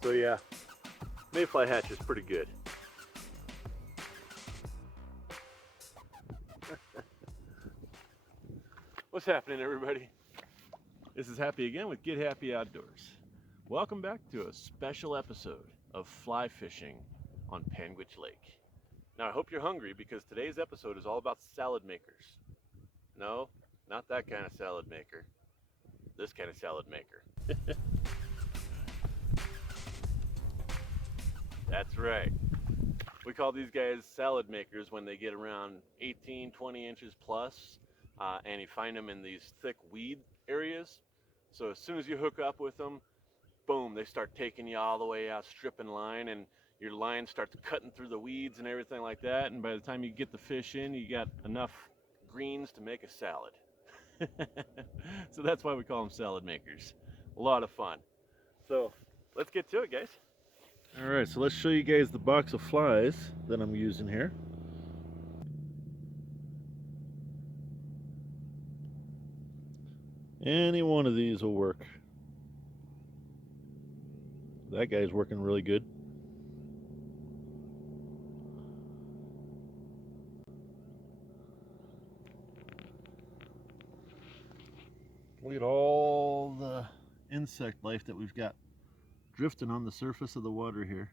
So yeah, Mayfly hatch is pretty good. What's happening, everybody? This is Happy again with Get Happy Outdoors. Welcome back to a special episode of Fly Fishing on Panguitch Lake. Now I hope you're hungry because today's episode is all about salad makers. No, not that kind of salad maker. This kind of salad maker. That's right. We call these guys salad makers when they get around 18, 20 inches plus, and you find them in these thick weed areas. So as soon as you hook up with them, boom, they start taking you all the way out, stripping line, and your line starts cutting through the weeds and everything like that. And by the time you get the fish in, you got enough greens to make a salad. So that's why we call them salad makers. A lot of fun. So let's get to it, guys. All right, so let's show you guys the box of flies that I'm using here. Any one of these will work. That guy's working really good. Look at all the insect life that we've got drifting on the surface of the water here.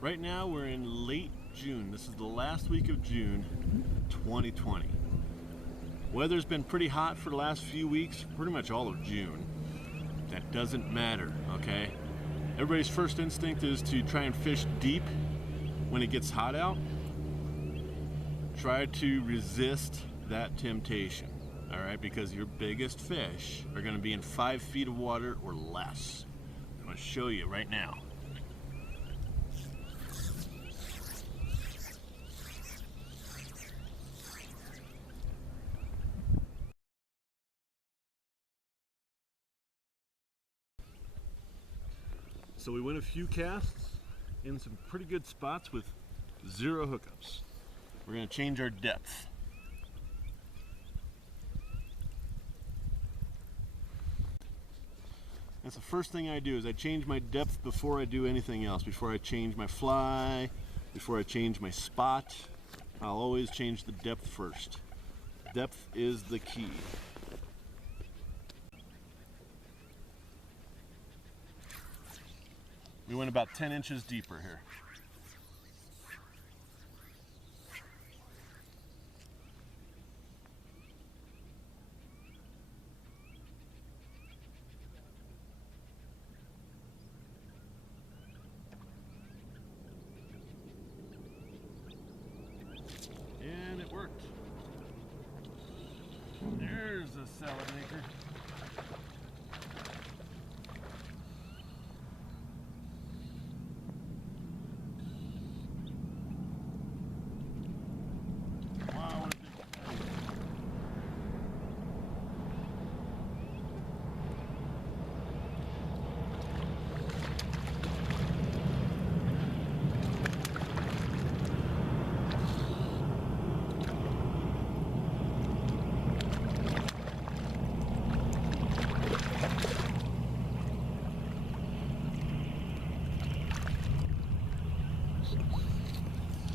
Right now we're in late June. This is the last week of June 2020. Weather's been pretty hot for the last few weeks, pretty much all of June. That doesn't matter, okay? Everybody's first instinct is to try and fish deep when it gets hot out. Try to resist that temptation, all right? Because your biggest fish are gonna be in 5 feet of water or less. I'm gonna show you right now. So we went a few casts in some pretty good spots with 0 hookups. We're going to change our depth. That's the first thing I do is I change my depth before I do anything else. Before I change my fly, before I change my spot, I'll always change the depth first. Depth is the key. We went about 10 inches deeper here. And it worked. There's a salad maker.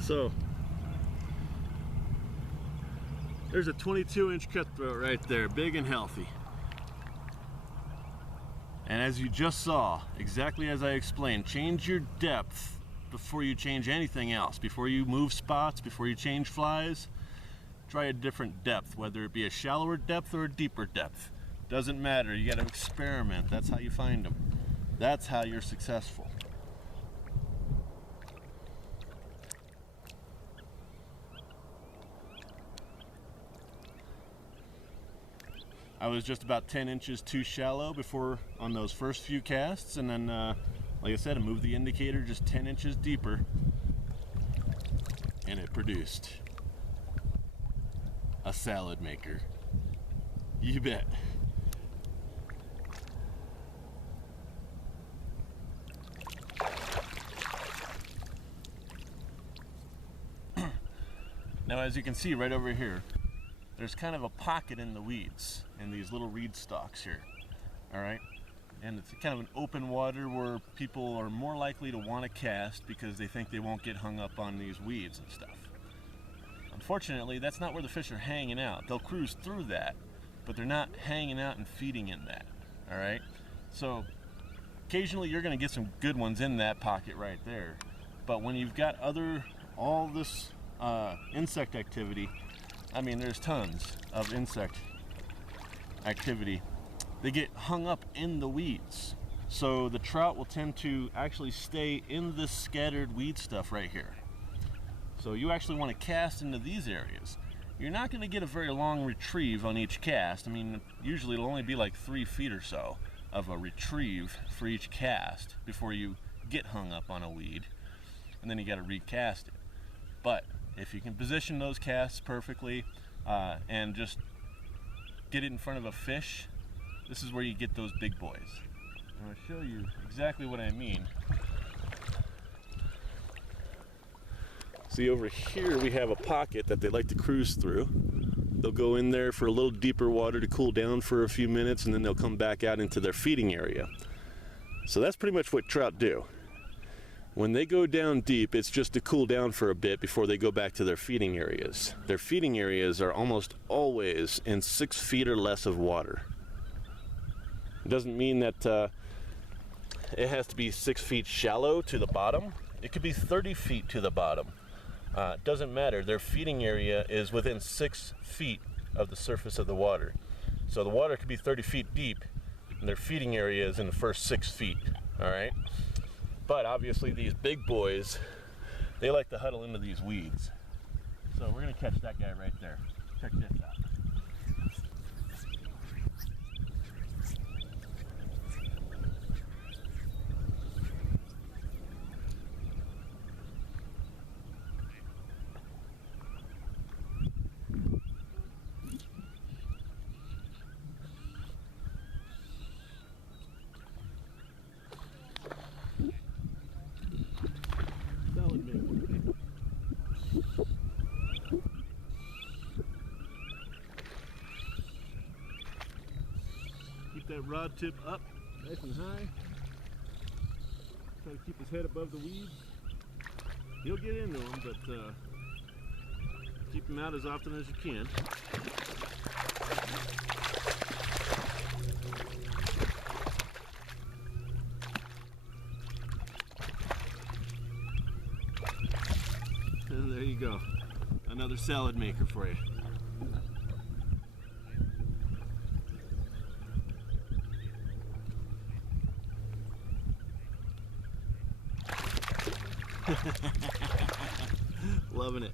So there's a 22-inch cutthroat right there, big and healthy. And as you just saw, exactly as I explained, change your depth before you change anything else. Before you move spots, before you change flies, try a different depth, whether it be a shallower depth or a deeper depth. Doesn't matter, you gotta experiment. That's how you find them. That's how you're successful. I was just about 10 inches too shallow before on those first few casts, and then like I said, I moved the indicator just 10 inches deeper and it produced a salad maker. You bet. Now, as you can see right over here, there's kind of a pocket in the weeds, in these little reed stalks here, all right? And it's kind of an open water where people are more likely to want to cast because they think they won't get hung up on these weeds and stuff. Unfortunately, that's not where the fish are hanging out. They'll cruise through that, but they're not hanging out and feeding in that, all right? So occasionally you're gonna get some good ones in that pocket right there. But when you've got all this insect activity, I mean, there's tons of insect activity. They get hung up in the weeds. So the trout will tend to actually stay in this scattered weed stuff right here. So you actually want to cast into these areas. You're not going to get a very long retrieve on each cast. I mean, usually it'll only be like 3 feet or so of a retrieve for each cast before you get hung up on a weed. And then you got to recast it. But if you can position those casts perfectly and just get it in front of a fish, this is where you get those big boys. I'm going to show you exactly what I mean. See, over here we have a pocket that they like to cruise through. They'll go in there for a little deeper water to cool down for a few minutes, and then they'll come back out into their feeding area. So that's pretty much what trout do. When they go down deep, it's just to cool down for a bit before they go back to their feeding areas. Their feeding areas are almost always in 6 feet or less of water. It doesn't mean that it has to be 6 feet shallow to the bottom. It could be 30 feet to the bottom. It doesn't matter. Their feeding area is within 6 feet of the surface of the water. So the water could be 30 feet deep, and their feeding area is in the first 6 feet, all right? But obviously these big boys, they like to huddle into these weeds. So we're gonna catch that guy right there. Check this out. Keep that rod tip up, nice and high. Try to keep his head above the weeds. He'll get into them, but keep him out as often as you can. And there you go, another salad maker for you. Loving it.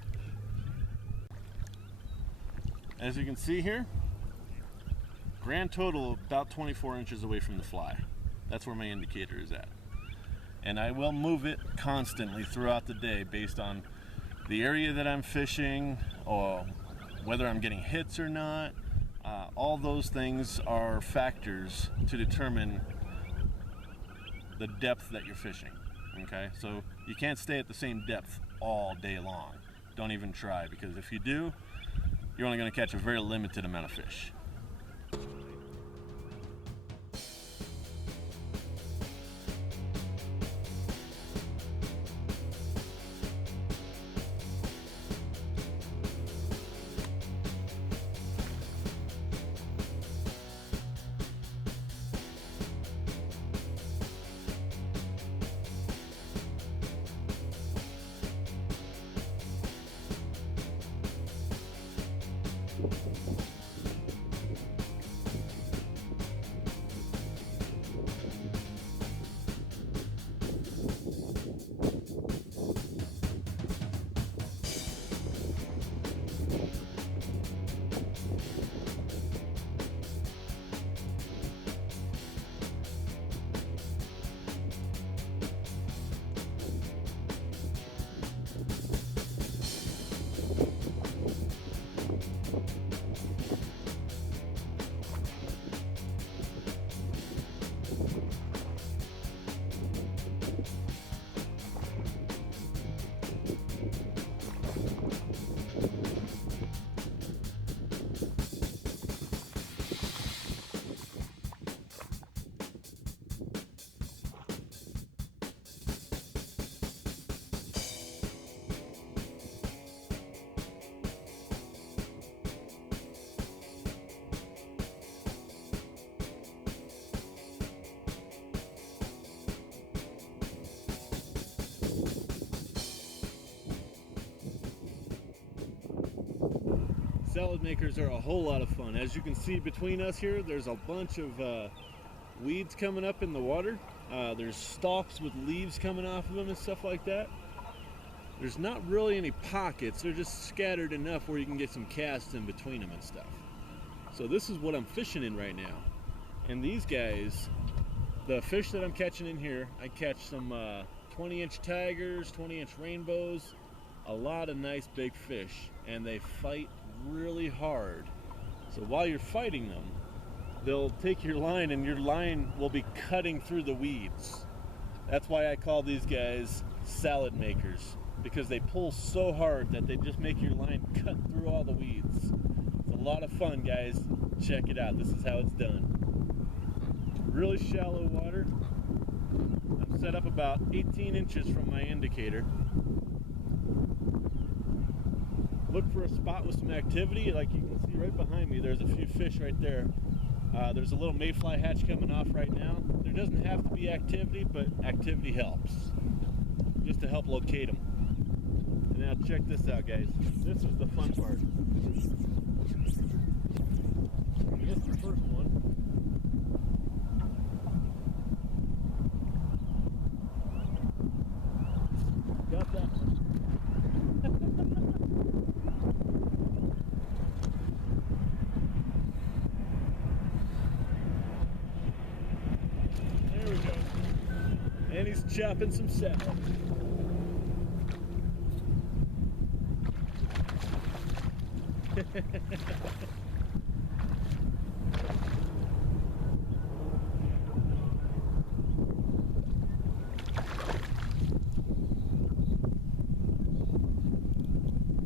As you can see here, grand total about 24 inches away from the fly. That's where my indicator is at. And I will move it constantly throughout the day based on the area that I'm fishing or whether I'm getting hits or not. All those things are factors to determine the depth that you're fishing. Okay, so you can't stay at the same depth all day long. Don't even try, because if you do, you're only going to catch a very limited amount of fish. salad makers are a whole lot of fun. As you can see between us here, there's a bunch of weeds coming up in the water. There's stalks with leaves coming off of them and stuff like that. There's not really any pockets. They're just scattered enough where you can get some casts in between them and stuff. So this is what I'm fishing in right now. And these guys, the fish that I'm catching in here, I catch some 20-inch tigers, 20-inch rainbows, a lot of nice big fish, and they fight really hard. So while you're fighting them, they'll take your line and your line will be cutting through the weeds. That's why I call these guys salad makers, because they pull so hard that they just make your line cut through all the weeds. It's a lot of fun, guys. Check it out. This is how it's done. Really shallow water. I'm set up about 18 inches from my indicator. Look for a spot with some activity. Like you can see right behind me, there's a few fish right there. There's a little mayfly hatch coming off right now. There doesn't have to be activity, but activity helps, just to help locate them. And now check this out, guys. This is the fun part. Missed the first one. Got that one. There we go. And he's chopping some salad.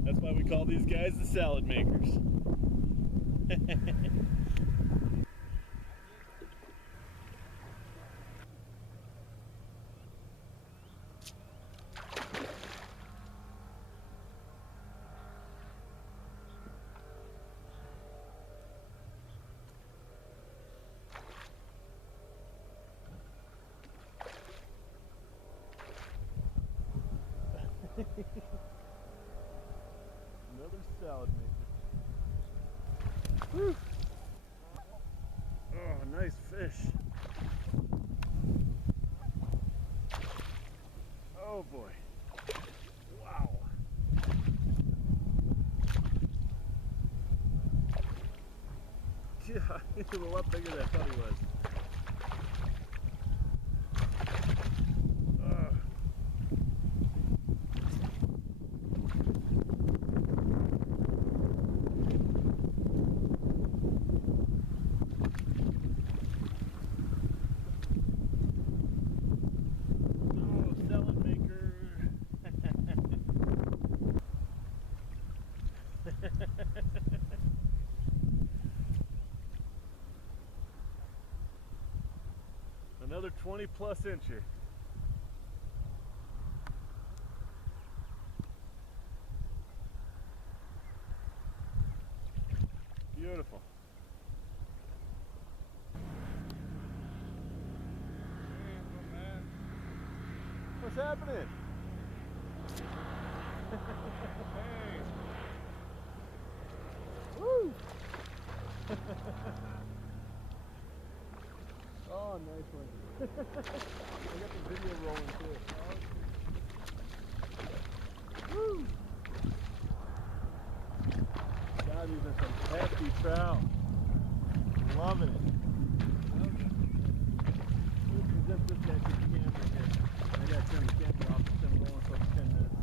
That's why we call these guys the salad makers. Another salad maker. Whew. Oh, nice fish. Oh boy. Wow. Yeah, he's a lot bigger than I thought he was. Another 20+ incher. Beautiful. What's happening? Hey. Woo! Oh, nice one. I got the video rolling too. Woo! God, these are some hefty trout. Loving it. Present this guy to the camera here. I gotta turn the camera off. It's been rolling for 10 minutes.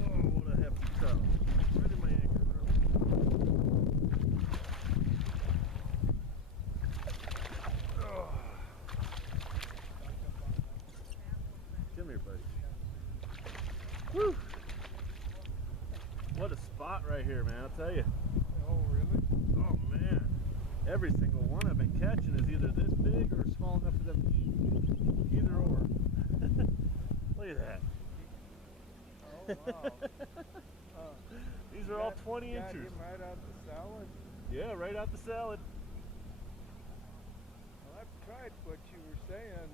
Oh, what a hefty trout. Right in my anchor throw. Oh. Come here, buddy. Woo! What a spot right here, man, I'll tell you. Oh, really? Oh, man. Every single one I've been catching is either this big or small enough for them to eat. Either or. Look at that. Oh, wow. These are all 20 Got inchers. him right out the salad. Yeah, right out the salad. Well, I've tried what you were saying,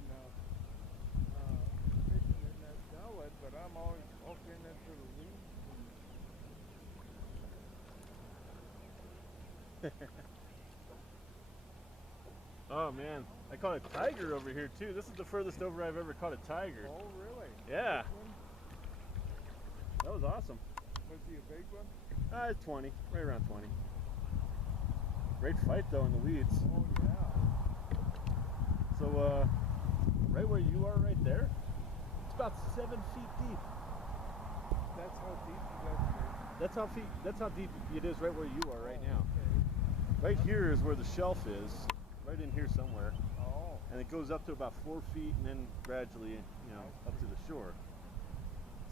fishing in that salad salad, but I'm always looking into the weeds. Oh man, I caught a tiger over here too. This is the furthest over I've ever caught a tiger. Oh, really? Yeah, Big one? that was awesome. Was he a big one? It's 20, right around 20. Great fight though in the weeds. Oh, yeah. So right where you are right there, it's about 7 feet deep. That's how deep you got to That's how deep it is right where you are right now. Okay. Right here is where the shelf is, right in here somewhere. Oh, And it goes up to about 4 feet and then gradually, up to the shore.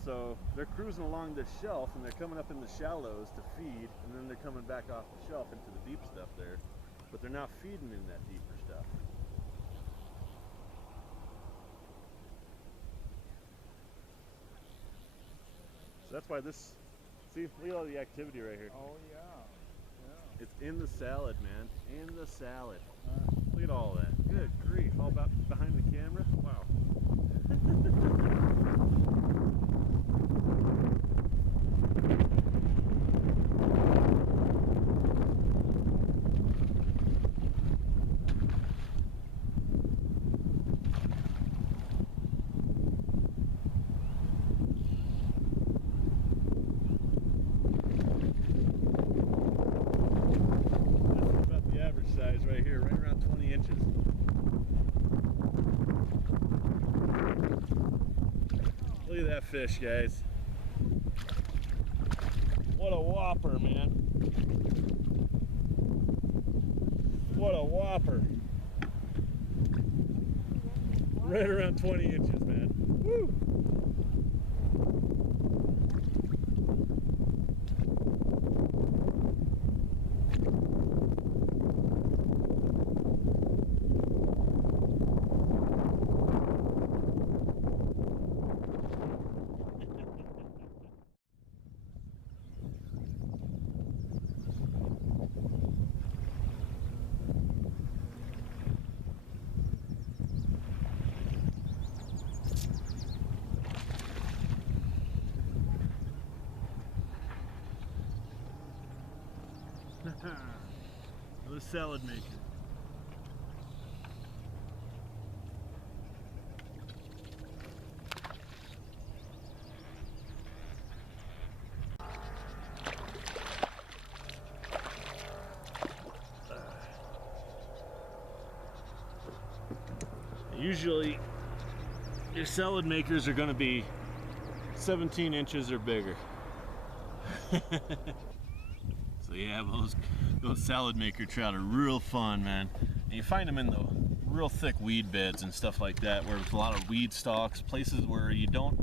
So they're cruising along this shelf and they're coming up in the shallows to feed, and then they're coming back off the shelf into the deep stuff there. But they're not feeding in that deeper stuff. So that's why this, see, look at all the activity right here. oh, yeah. Yeah. It's in the salad, man. In the salad. Look at all that. Good grief. All about behind the camera. Wow. Size right here, right around 20 inches. Look at that fish, guys. What a whopper, man. What a whopper. Right around 20 inches, man. Woo! Another salad maker. Usually your salad makers are going to be 17 inches or bigger. So yeah, those salad maker trout are real fun, man. And you find them in the real thick weed beds and stuff like that, where there's a lot of weed stalks, places where you don't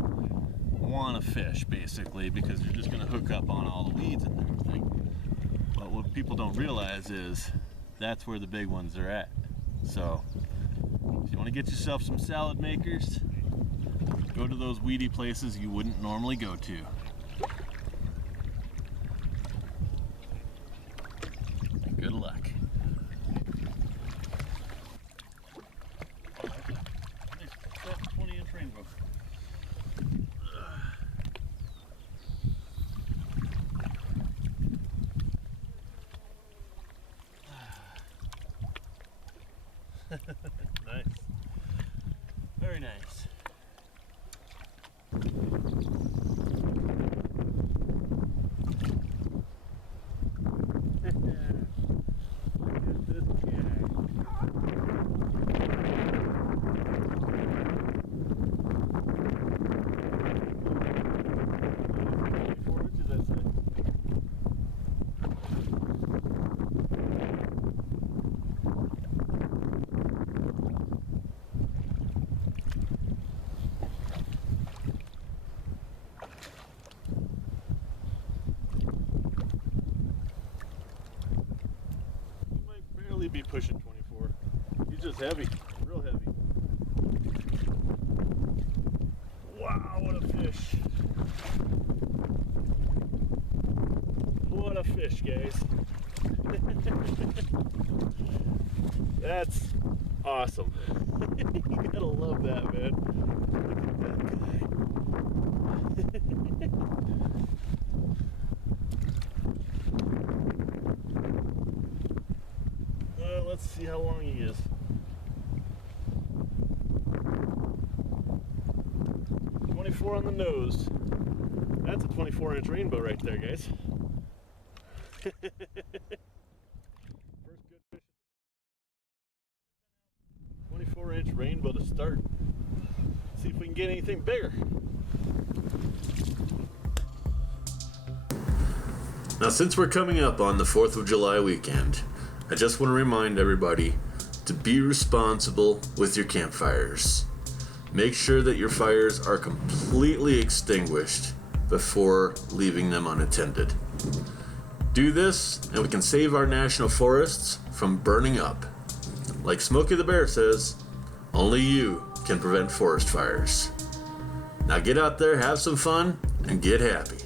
want to fish, basically, because you're just going to hook up on all the weeds and everything. But what people don't realize is that's where the big ones are at. So if you want to get yourself some salad makers, go to those weedy places you wouldn't normally go to. Good luck. Nice 20-inch rainbow. Nice. Very nice. Be pushing 24. He's just heavy, real heavy. Wow, what a fish. What What a fish, guys. That's awesome. You gotta love that, man. Look at that guy. Let's see how long he is. 24 on the nose. That's a 24-inch rainbow right there, guys. First good fish. 24-inch rainbow to start. See if we can get anything bigger. Now, since we're coming up on the 4th of July weekend, I just want to remind everybody to be responsible with your campfires. Make sure that your fires are completely extinguished before leaving them unattended. Do this, and we can save our national forests from burning up. Like Smokey the Bear says, only you can prevent forest fires. Now get out there, have some fun, and get happy.